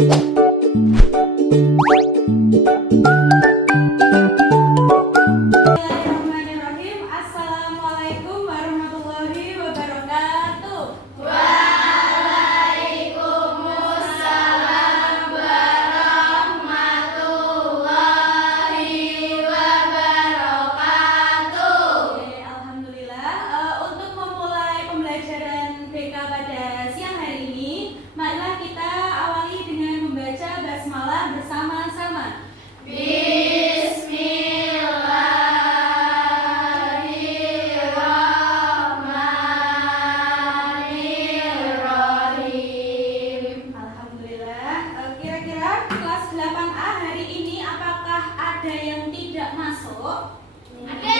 Bismillahirrahmanirrahim. Assalamualaikum warahmatullahi wabarakatuh. Waalaikumsalam warahmatullahi wabarakatuh. Oke, alhamdulillah. Untuk memulai pembelajaran BK pada siang hari ini, marilah kita awali dengan membaca basmalah bersama-sama. Bismillahirrahmanirrahim. Alhamdulillah. Kira-kira kelas 8A hari ini apakah ada yang tidak masuk? Ada.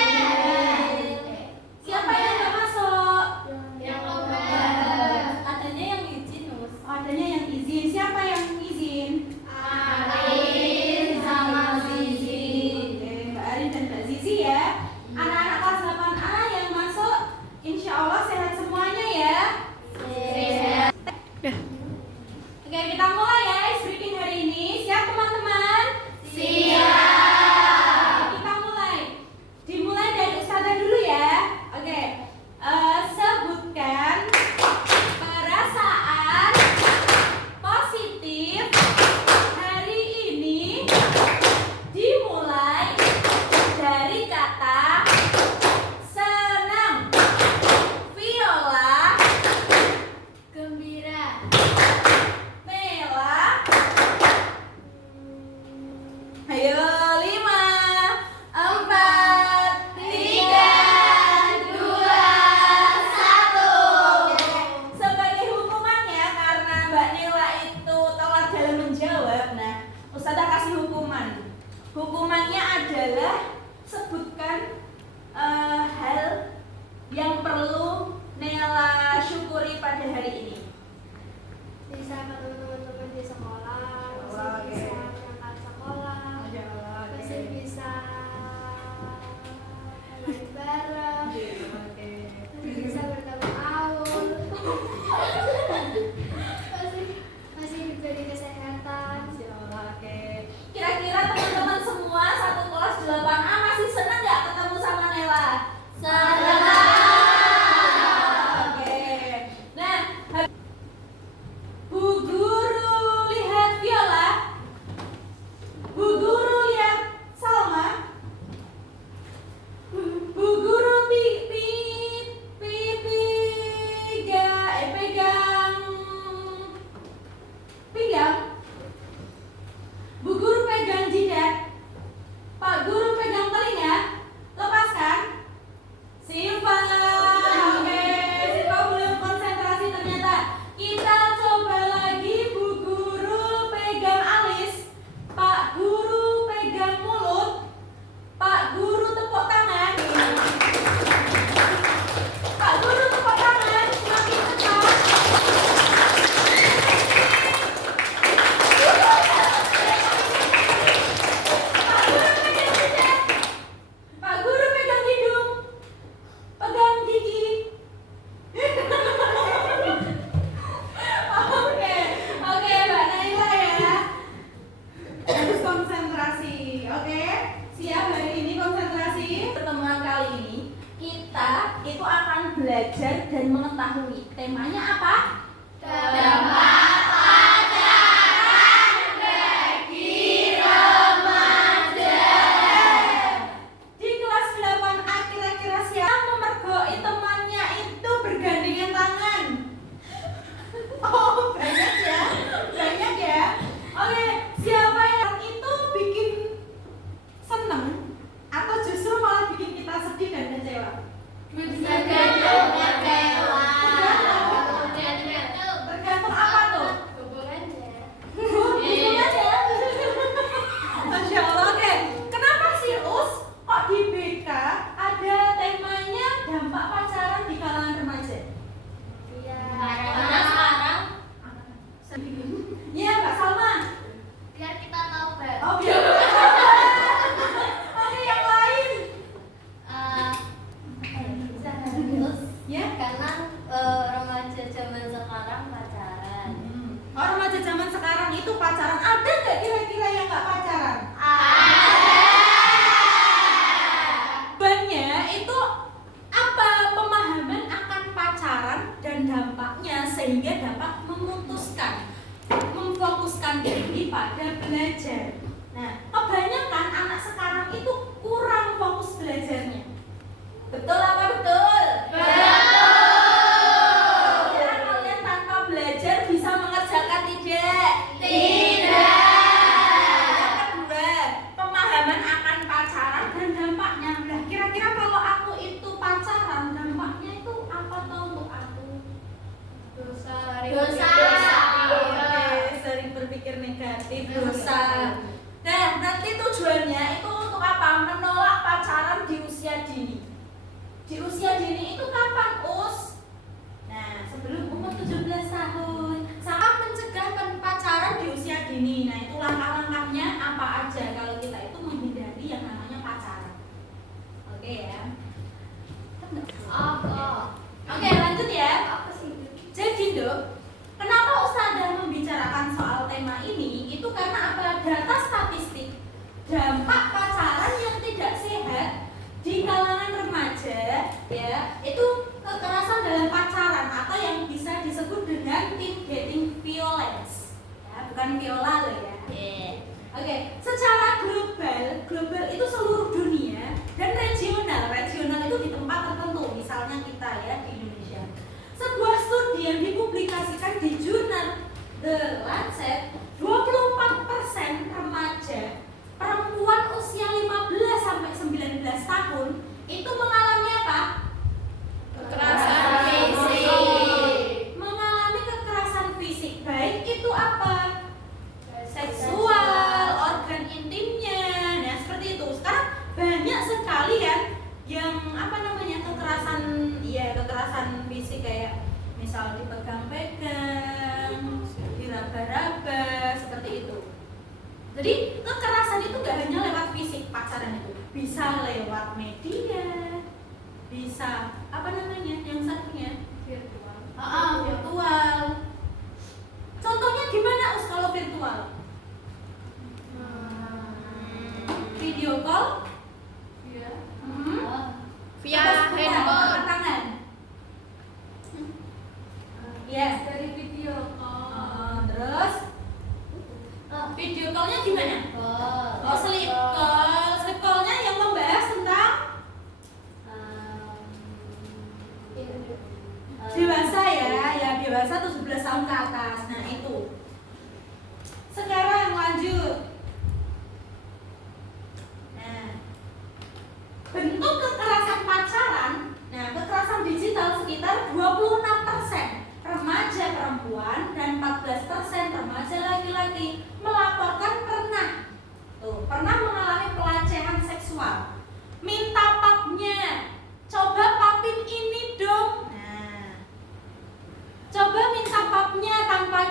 Siapa yang tidak masuk? Yang lomba. Adanya yang izin, Nus. Adanya yang izin. Siapa yang izin? Arin sama Zizi. Oke, Mbak Arin dan Mbak Zizi ya. Anak-anak kelas 8A yang masuk, insya Allah sehat semuanya ya. Oke, kita mulai ya ice breaking hari ini. Siap teman-teman? Siap. Kita mulai. Dimulai dari Ustazah dulu ya. Oke. Sebutkan perasaan positif hari ini. Dimulai dari kata senang, viola, Gembira. Mela. Ayo, 5, 4, 3, 2, 1. Sebagai hukumannya, karena Mbak Nela itu telat dalam menjawab, nah Ustazah kasih hukuman. Hukumannya adalah sebutkan hal yang perlu Nela syukuri pada hari ini. Bisa ketemu teman-teman di sekolah, Oke. masih bisa berangkat sekolah, masih bisa main bareng, masih bisa bertemu Aul, masih diberi kesehatan. Kira-kira teman-teman semua satu kelas 8A masih senang nggak ketemu sama Nela? Oke. Nah, Bu Guru lihat Viola. Bu Guru lihat Salma. Bu Guru pegang. Bu Guru pegang jidat. Pak Guru pegang telinga. Lepaskan. Siva. Oke, Siva belum konsentrasi ternyata. Kita coba lagi. Bu Guru pegang alis. Pak Guru pegang mulut. Pak Guru tepuk tangan. Pak Guru tepuk tangan. Semakin cepat. Pak Guru pegang hidung, pegang gigi. Oke, Mbak Naila ya. Harus konsentrasi, oke? Siap hari ini konsentrasi. Pertemuan kali ini kita itu akan belajar dan mengetahui temanya apa? Tempat pacaran bagi remaja. Di kelas 8A kira-kira siapa memergoi temannya itu bergandengan tangan? Oh, banyak ya. Banyak ya. Oke, siapa yang itu bikin seneng atau justru malah bikin kita sedih dan kecewa? Tergantung kecewa. memfokuskan diri pada belajar. Nah, kebanyakan anak sekarang itu kurang fokus belajarnya. Betul apa betul? Kira kalian tanpa belajar bisa mengerjakan tidak? Yang kedua, pemahaman akan pacaran dan dampaknya. Nah, kira-kira kalau aku itu pacaran, dampaknya itu apa toh untuk aku? Dosa. Oke, sering berpikir negatif, dosa. Nah, nanti tujuannya itu untuk apa? Menolak pacaran di usia dini. Di usia dini itu kapan, Us? Nah, sebelum umur 17 tahun. Sangat mencegah pacaran di usia dini. Nah, itu langkah-langkahnya apa aja kalau kita itu menghindari yang namanya pacaran. Oke ya. Oke, lanjut ya. Apa sih? Jadi, Dok, kenapa Ustazah membicarakan soal tema ini? Itu karena apa? Data statistik dampak pacaran yang tidak sehat di kalangan remaja, ya, itu kekerasan dalam pacaran atau yang bisa disebut dengan teen dating violence. Ya, bukan viola loh ya. Oke, secara global itu seluruh dunia dan regional itu di tempat tertentu, misalnya kita ya di Indonesia. Sebuah studi yang dipublikasikan di jurnal The Lancet, 24% remaja perempuan usia 15 sampai 19 tahun itu mengalami apa? Kekerasan fisik. Mengalami kekerasan fisik, baik itu apa? Seksual, organ intimnya, nah seperti itu. Sekarang banyak sekali kan yang apa namanya kekerasan fisik kayak misal dipegang-pegang, diraba-raba, seperti itu. Jadi kekerasan itu gak hanya lewat fisik, pacaran itu bisa lewat media, bisa apa namanya yang satunya Virtual. virtual. Contohnya gimana Us kalau virtual? Video call, Iya. Via Apa sebutan? handphone. Angkat tangan. Iya. Dari video call. Terus video callnya gimana? Oh, sleep call. Sleep callnya yang membahas tentang dewasa ya dewasa 17 tahun ke atas. Nah itu. Sekarang lanjut. Nah, bentuk kekerasan pacaran. Nah, kekerasan digital sekitar 26% remaja perempuan dan 14% remaja laki-laki melaporkan pernah mengalami pelecehan seksual. Minta papnya, coba papin ini dong. Nah, coba minta papnya tanpa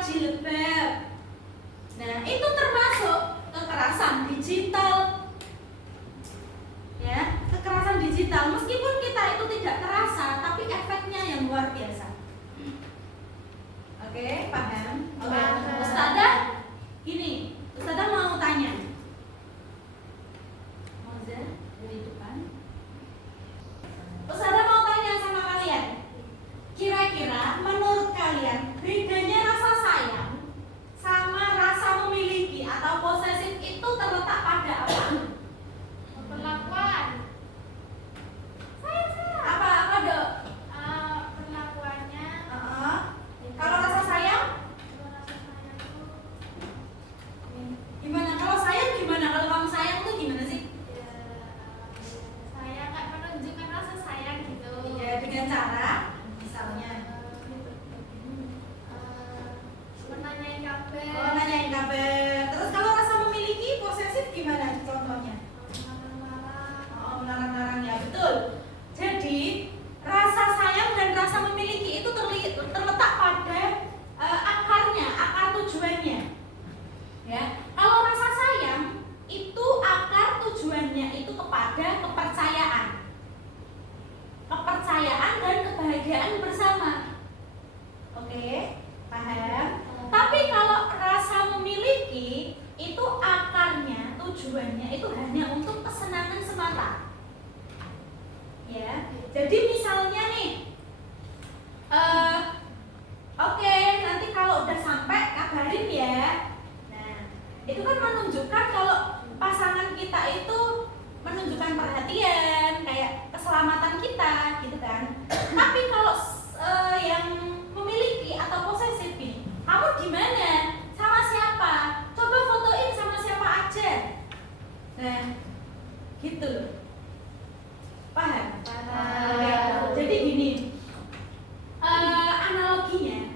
itu kan menunjukkan kalau pasangan kita itu menunjukkan perhatian, kayak keselamatan kita gitu kan. Tapi kalau yang memiliki atau posesif nih, kamu di mana? Sama siapa? Coba fotoin sama siapa aja. Nah, gitu loh. Paham? Paham. Jadi gini,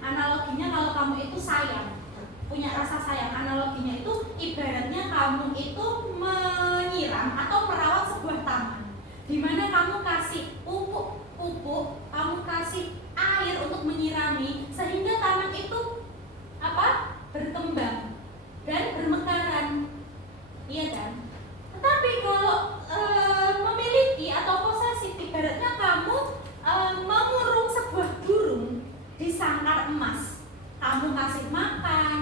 analoginya kalau kamu itu sayang, punya rasa sayang, analoginya itu ibaratnya kamu itu menyiram atau merawat sebuah taman, di mana kamu kasih pupuk, kamu kasih air untuk menyirami sehingga taman itu berkembang dan bermekaran, iya kan? Tetapi kalau memiliki atau posesif, ibaratnya kamu mengurung sebuah burung di sangkar emas. Kamu kasih makan,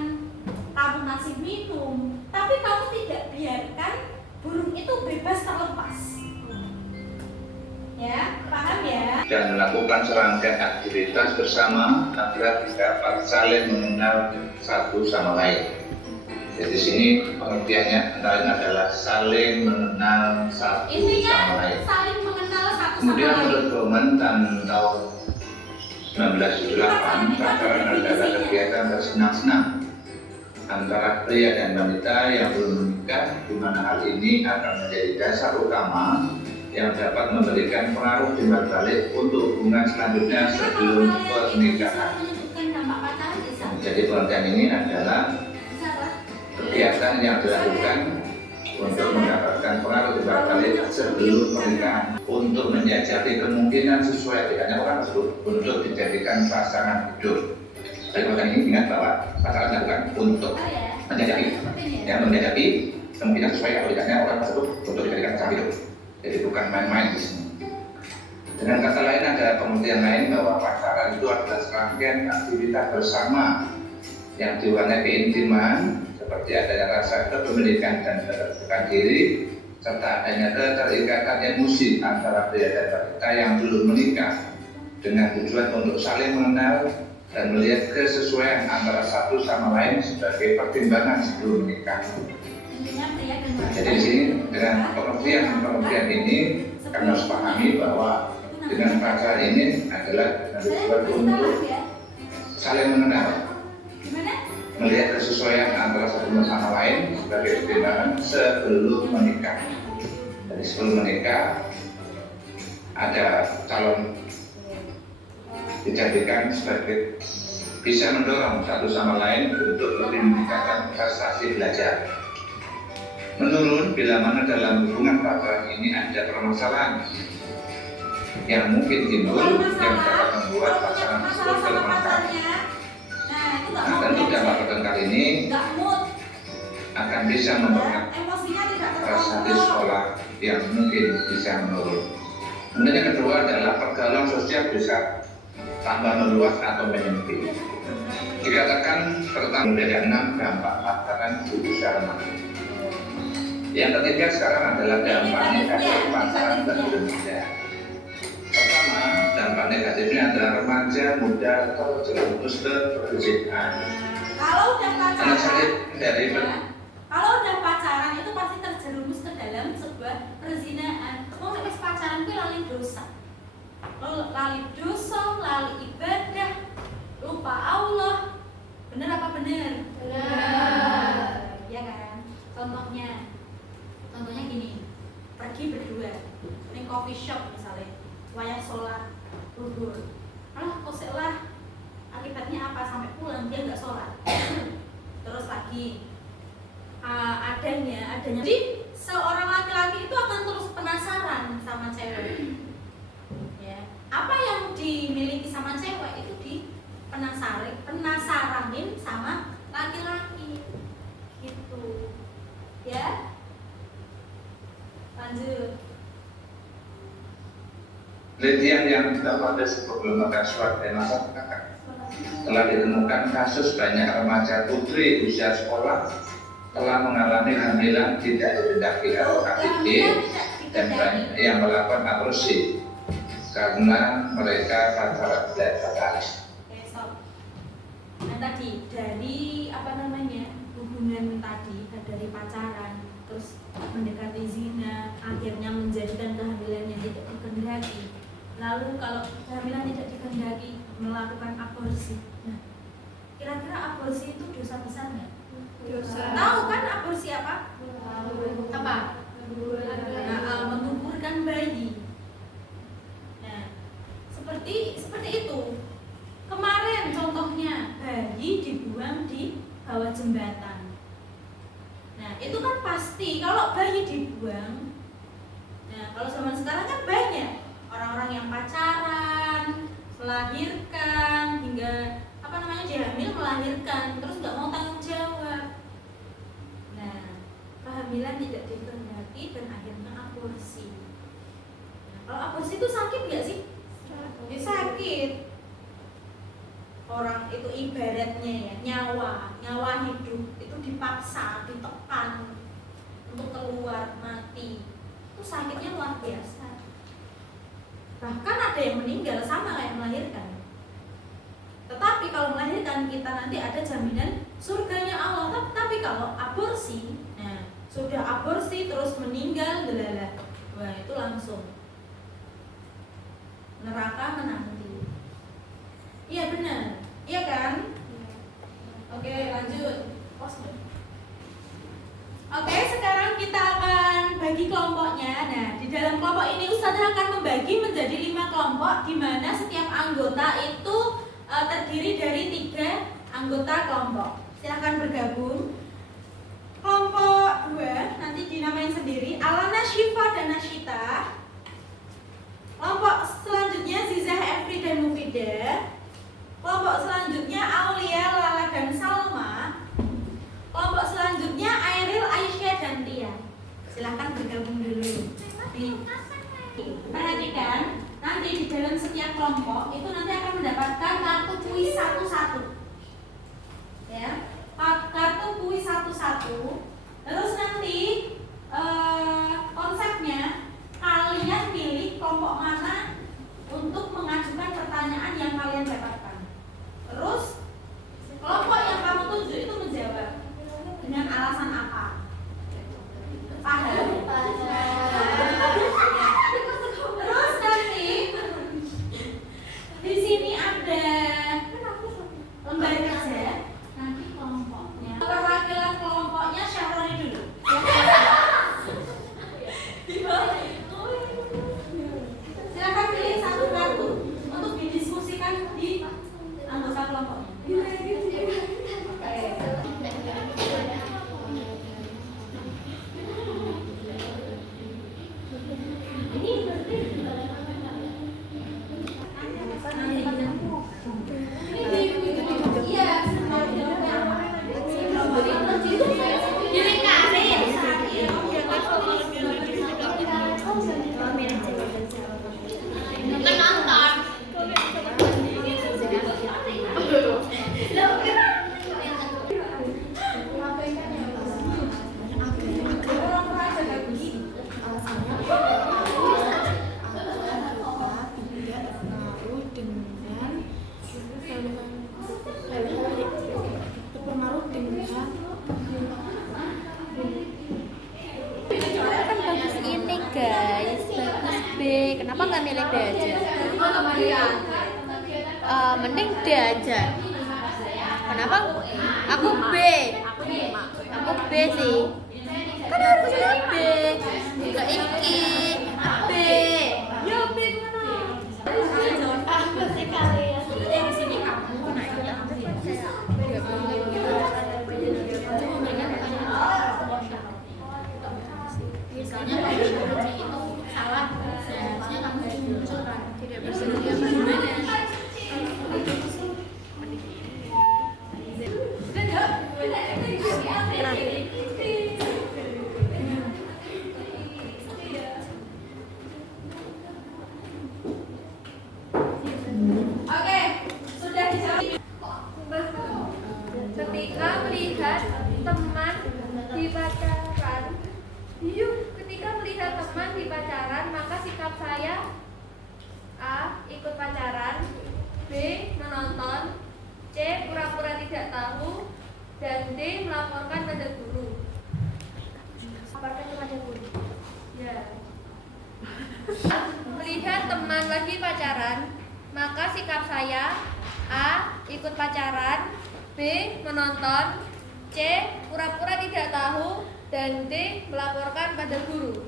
kamu kasih minum, tapi kamu tidak biarkan burung itu bebas terlepas. Ya, paham ya? Dan melakukan serangkaian aktivitas bersama agar dapat saling mengenal satu sama lain. Jadi sini pengertiannya antara lain adalah saling mengenal satu Intinya sama lain. saling mengenal satu sama Kemudian lain. menurut Bauman tahun 1978, pacaran adalah kegiatan bersenang-senang antara pria dan wanita yang belum menikah, di mana hal ini akan menjadi dasar utama yang dapat memberikan pengaruh timbal balik untuk hubungan selanjutnya sebelum pernikahan. Jadi pengertian ini adalah kegiatan yang dilakukan untuk mendapatkan pengaruh timbal balik sebelum pernikahan, untuk menjajaki kemungkinan sesuai dengannya orang tersebut untuk dijadikan pasangan hidup. Dari pengertian ini ingat bahwa pacaran dilakukan untuk menjajaki kemungkinan sesuai atau tidaknya orang tersebut untuk dijadikan pasangan hidup. Jadi bukan main-main di sini. Dengan kata lain, ada pengertian lain bahwa pacaran itu adalah serangkaian aktivitas bersama yang diwarnai keintiman, seperti adanya rasa kepemilikan dan keterbukaan diri, serta adanya keterikatan emosi antara pria dan wanita yang belum menikah, dengan tujuan untuk saling mengenal dan melihat kesesuaian antara satu sama lain sebagai pertimbangan sebelum menikah. Jadi di sini dengan pengertian ini kami harus pahami bahwa dengan pacaran ini adalah tujuan untuk saling mengenal, melihat kesesuaian antara satu sama lain sebagai pertimbangan sebelum menikah. Jadi sebelum menikah ada calon dijadikan sebagai bisa mendorong satu sama lain untuk lebih meningkatkan prestasi belajar. Menurun bila mana dalam hubungan pacaran ini ada permasalahan yang mungkin timbul yang dapat membuat pasangan tersebut termakan. Nah, tentu dampak pertengkar ini akan bisa membuat rasa di sekolah yang mungkin bisa menurun. Kemudian yang kedua adalah pergaulan sosial bisa tambah meluas atau menyempit. Dikatakan pertama ada 6 dampak pacaran di usia remaja. Yang ketiga sekarang adalah dampak negatif pacaran bagi remaja. Pertama, dampak negatifnya adalah remaja muda terjerumus ke perzinahan. Kalau udah pacaran, Kalau udah pacaran itu pasti terjerumus ke dalam sebuah perzinahan. Mau habis pacaran itu lali dosa, lali ibadah, lupa Allah. Bener apa bener? Benar. Ya kan? Contohnya gini, pergi berdua nih coffee shop misalnya, wayang sholat zuhur, kok selah, akibatnya apa? Sampai pulang dia nggak sholat. Terus lagi adanya jadi seorang laki-laki itu akan terus penasaran sama cewek, ya, apa yang dimiliki sama cewek itu penasaranin sama laki-laki gitu, ya. Lanjut. penelitian yang dilakukan oleh sebuah lembaga swasta telah ditemukan kasus banyak remaja putri usia sekolah telah mengalami hamilan tidak dikendaki atau HPV dan banyak yang melakukan aborsi karena mereka pacaran tidak sadar. Oke, stop. Nah tadi dari hubungan tadi ada dari pacaran terus mendekati zina, akhirnya menjadikan kehamilan yang tidak dikehendaki. Lalu kalau kehamilan tidak dikehendaki melakukan aborsi. Nah, kira-kira aborsi itu dosa besar nggak? Dosa. Tahu kan aborsi apa? Apa? Menggugurkan bayi. Nah, seperti itu. Kemarin contohnya bayi dibuang di bawah jembatan. Nah, itu kan pasti kalau bayi dibuang. Nah, kalau zaman sekarang kan banyak orang-orang yang pacaran, melahirkan hingga hamil melahirkan terus nggak mau tanggung jawab. Nah, kehamilan tidak dikehendaki dan akhirnya aborsi. Nah, kalau aborsi itu sakit nggak sih? Ya, sakit. Orang itu ibaratnya ya nyawa hidup itu dipaksa, ditekan untuk keluar mati. Itu sakitnya luar biasa. Bahkan ada yang meninggal sama kayak melahirkan. Tetapi kalau melahirkan kita nanti ada jaminan surganya Allah. Tapi kalau aborsi, nah sudah aborsi terus meninggal, wah itu langsung neraka menanti. Iya benar, iya kan? Oke lanjut. Oke, sekarang kita akan bagi kelompoknya. Nah, di dalam kelompok ini Ustazah akan membagi menjadi 5 kelompok, di mana setiap anggota itu terdiri dari 3 anggota kelompok. Silahkan bergabung. Kelompok 2 nanti dinamain sendiri Alana, Syifa, dan Nasyita. Kelompok selanjutnya Zizah, Efri, dan Mufidah. Kelompok selanjutnya Aulia, Lala, dan Salma. Kelompok selanjutnya Airil, Aisyah, dan Tia. Silahkan bergabung dulu. Perhatikan, nanti di dalam setiap kelompok itu nanti akan mendapatkan kartu kuis satu-satu. Ya, kartu kuis satu-satu. Terus nanti konsepnya kalian pilih kelompok mana untuk mengajukan pertanyaan yang kalian dapatkan. Terus kelompok yang kamu tuju itu menjawab dengan alasan apa? Paham? Terus nanti di sini ada lembar kerja. Nanti kelompoknya, perwakilan kelompoknya Syahroni dulu. Silakan pilih satu kartu untuk didiskusikan di anggota kelompoknya. Kenapa nggak milih D aja? Mending D aja. Kenapa? Aku B. Aku B sih. Kan harusnya B. Enggak iki. B. Yo B mana? Aku sih kalian. Di sini kamu nah misalnya itu salah, seharusnya kamu munculkan tidak bersedia bagaimana? Oke, sudah dijawab. Ketika melihat teman di pacaran, ketika melihat teman di pacaran, maka sikap saya A. Ikut pacaran, B. Menonton, C. Pura-pura tidak tahu, dan D. Melaporkan pada guru. teman lagi pacaran, maka sikap saya A. Ikut pacaran, B. Menonton, C. Pura-pura tidak tahu, dan D. Melaporkan pada guru.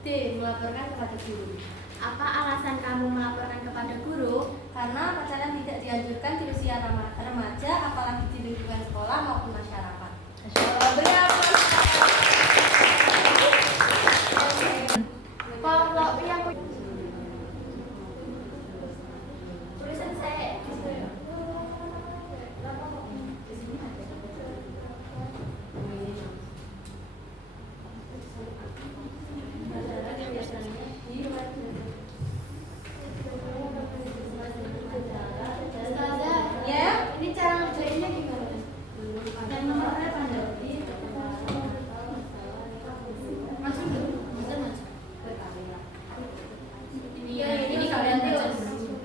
D. Melaporkan kepada guru. Apa alasan kamu melaporkan kepada guru? Karena pacaran tidak dianjurkan di usia remaja, apalagi di lingkungan sekolah maupun masyarakat. Beri aplaus. Kalau yang tulisan saya Ya. ini cara ngerjainnya gimana? Dan nomornya pada masuk dulu, masuk. Ini kalian tulis.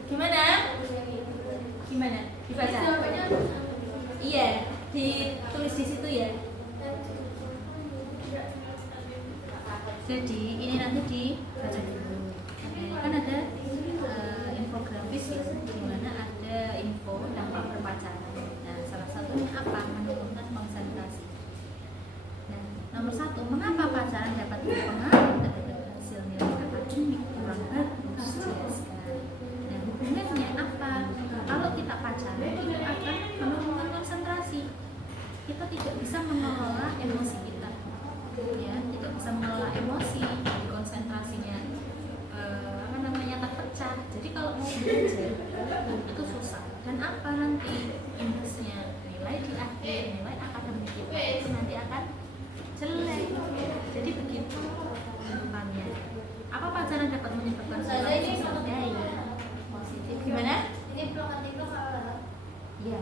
Gimana? Gimana? Dibaca. Iya, ditulis di situ ya. Jadi ini nanti dibaca dulu. Kan ada infografis ya, di mana ada info dampak berpacaran. Nah, salah satunya apa? Menurunkan konsentrasi. Nah, nomor 1, mengapa pacaran dapat berpengaruh terhadap hasil nilai akademik kurang bagus? Jelaskan. Nah, hubungannya apa? Kalau kita pacaran itu akan menurunkan konsentrasi. Kita tidak bisa mengelola emosi kita. Ya, tidak bisa mengelola emosi, jadi konsentrasinya terpecah. Jadi kalau mau belajar itu susah. Dan apa nanti imbasnya? Nilai di akhir, nilai akademik kita itu nanti akan jelek. Jadi begitu depannya. Apa pacaran dapat menyebabkan perilaku gaya positif? Gimana? Ini belum apa? Iya.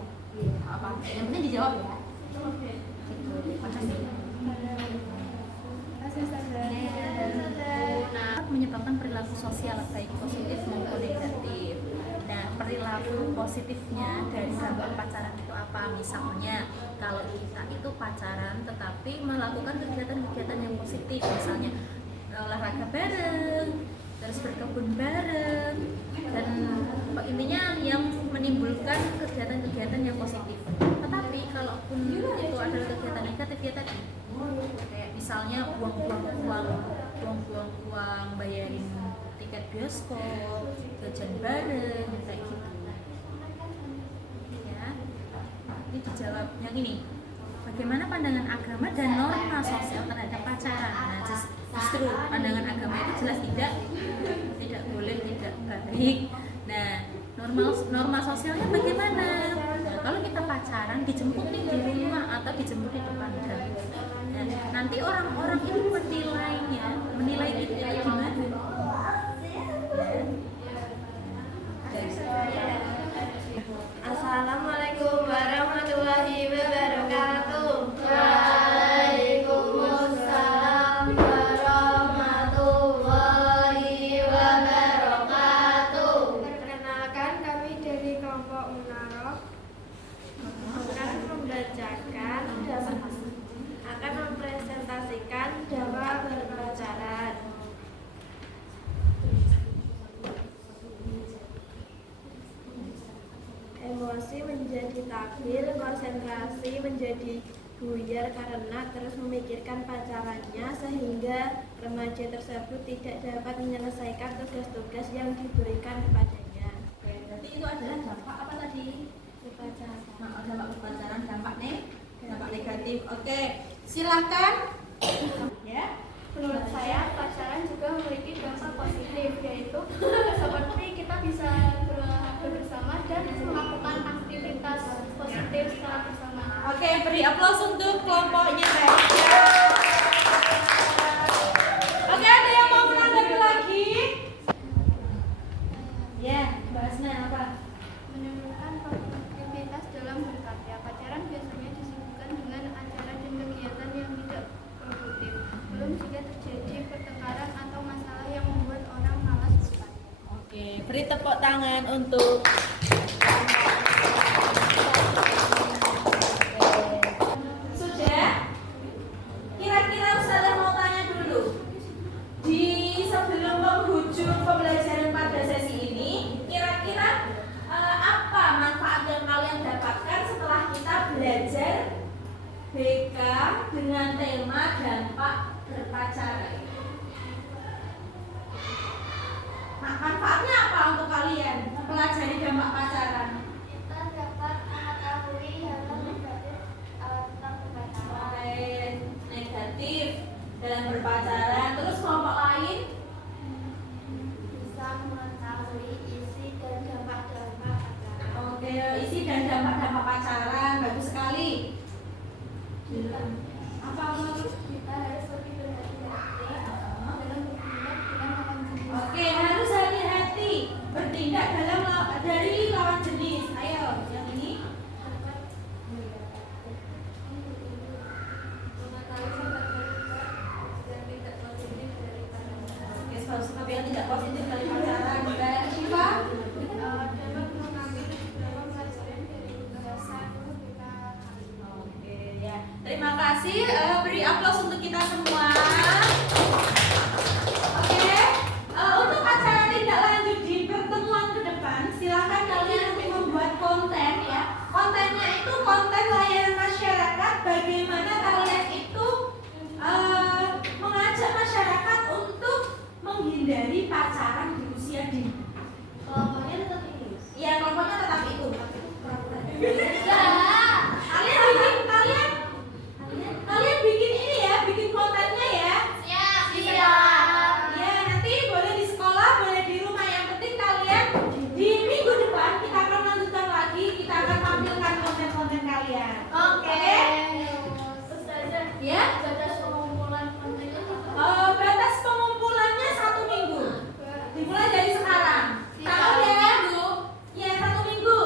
Apa? Yang penting dijawab ya. Makasih. Menyebabkan perilaku sosial baik positif maupun negatif. Nah, perilaku positifnya dari dampak pacaran itu apa? Misalnya, kalau kita itu pacaran tetapi melakukan kegiatan-kegiatan yang positif, misalnya olahraga bareng, terus berkebun bareng, dan intinya yang menimbulkan kegiatan-kegiatan yang positif. Tetapi kalaupun itu adalah kegiatan negatif ya tadi, kayak misalnya buang-buang uang bayarin tiket bioskop, jajan bareng kayak gitu ya. Ini dijawab yang ini, bagaimana pandangan agama dan norma sosial terhadap pacaran. Nah, justru pandangan agama itu jelas tidak boleh, tidak baik. Nah, norma sosialnya bagaimana? Nah, kalau kita pacaran dijemput nih di rumah atau dijemput di depan gang, nah, nanti orang-orang itu menilai itu gimana? Assalamualaikum warahmatullahi wabarakatuh. Waalaikumsalam warahmatullahi wabarakatuh. Perkenalkan, kami dari kelompok Munarok akan mempresentasikan dampak berpacaran. Emosi menjadi labil, konsentrasi menjadi buyar karena terus memikirkan pacarannya, sehingga remaja tersebut tidak dapat menyelesaikan tugas-tugas yang diberikan kepadanya. Berarti itu adalah dampak apa tadi? Berpacaran. Nah, dampak berpacaran, dampak negatif. Oke, silahkan. Ya. Menurut saya, pacaran juga memiliki dampak positif, yaitu seperti kita bisa bersama dan melakukan aktivitas positif secara bersama. Oke, beri aplaus untuk kelompoknya mereka. Oke, ada yang mau menanggapi lagi? Ya, Mbak Asna apa? Menurunkan produktivitas dalam berkarya. Pacaran biasanya disibukkan dengan acara dan kegiatan yang tidak produktif. Belum jika terjadi pertengkaran atau masalah yang membuat orang malas berkarya. Oke, beri tepuk tangan untuk sudah. Kira-kira Ustazah mau tanya dulu. Di sebelum penghujung pembelajaran pada sesi dalam berpacaran. Terus kelompok lain Bisa mengetahui isi dan dampak-dampak pacaran. oke, isi dan dampak-dampak pacaran. Bagus sekali. Apa menurut? Kita harus lebih berhati-hati dalam bertindak dengan lawan jenis. Oke, harus hati-hati bertindak dalam dari lawan jenis. Ayo, yang ini. Oke, sikap yang tidak positif dari pacaran. Juga yang Syifa. Dapat mengambil beberapa pelajaran dari bahasa kita. Oke, ya. Terima kasih. Beri aplaus untuk kita semua. Oke. Untuk acara tindak lanjut di pertemuan ke depan, silahkan kalian untuk membuat konten ya. Kontennya itu konten layanan masyarakat. Bagaimana kalian itu mengajak masyarakat untuk menghindari pacaran di usia dini. Kelompoknya tetap ini. Iya, kelompoknya tetap itu. Enggak. Kalian bikin ini ya, bikin kontennya ya. Siap. Ya, nanti boleh di sekolah, boleh di rumah. Yang penting kalian di minggu depan kita akan lanjutkan lagi, kita akan tampilkan konten-konten kalian. Oke. Ustazah, Ya. batas pengumpulan kontennya Batas pengumpulannya 1 minggu. Dimulai dari sekarang. Tahu ya, Bu? Ya, 1 minggu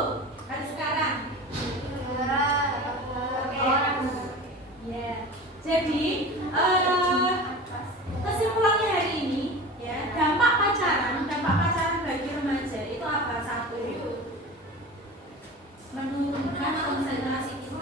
dari sekarang. Ya. Jadi kesimpulannya hari ini ya, dampak pacaran bagi remaja itu apa? 1, menurunkan konsentrasi kita.